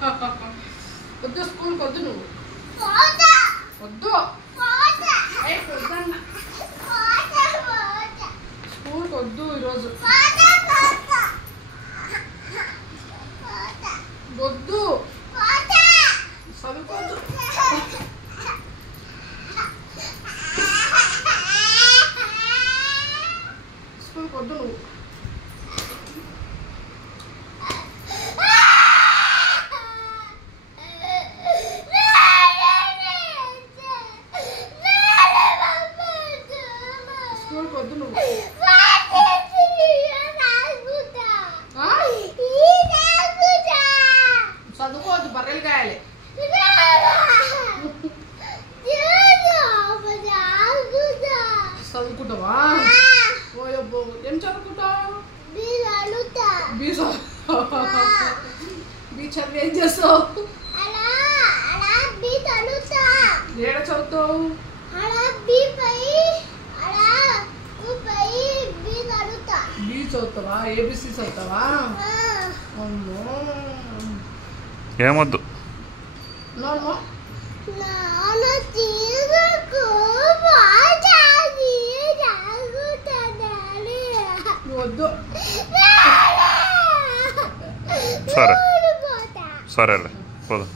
వద్దు స్కూల్కి వద్దు నువ్వు వద్దు స్కూల్కి వద్దు ఈరోజు వద్దు చదువుకోవద్దు స్కూల్కి వద్దు నువ్వు స్కూల్కి వద్దు నువ్వు చదువుకోవద్దు బర్రెలు కాయాలి చదువుకుంటావా ఓయబ్బో ఏం చదువుకుంటావు బీ చదివి ఏం చేస్తావు ఏడ చదువుతావు బీ చదువుతావా ఏబిసి చదువుతావా అమ్మో ఏమొద్దు నోనో వద్దు సరే సరేలే పోదాం.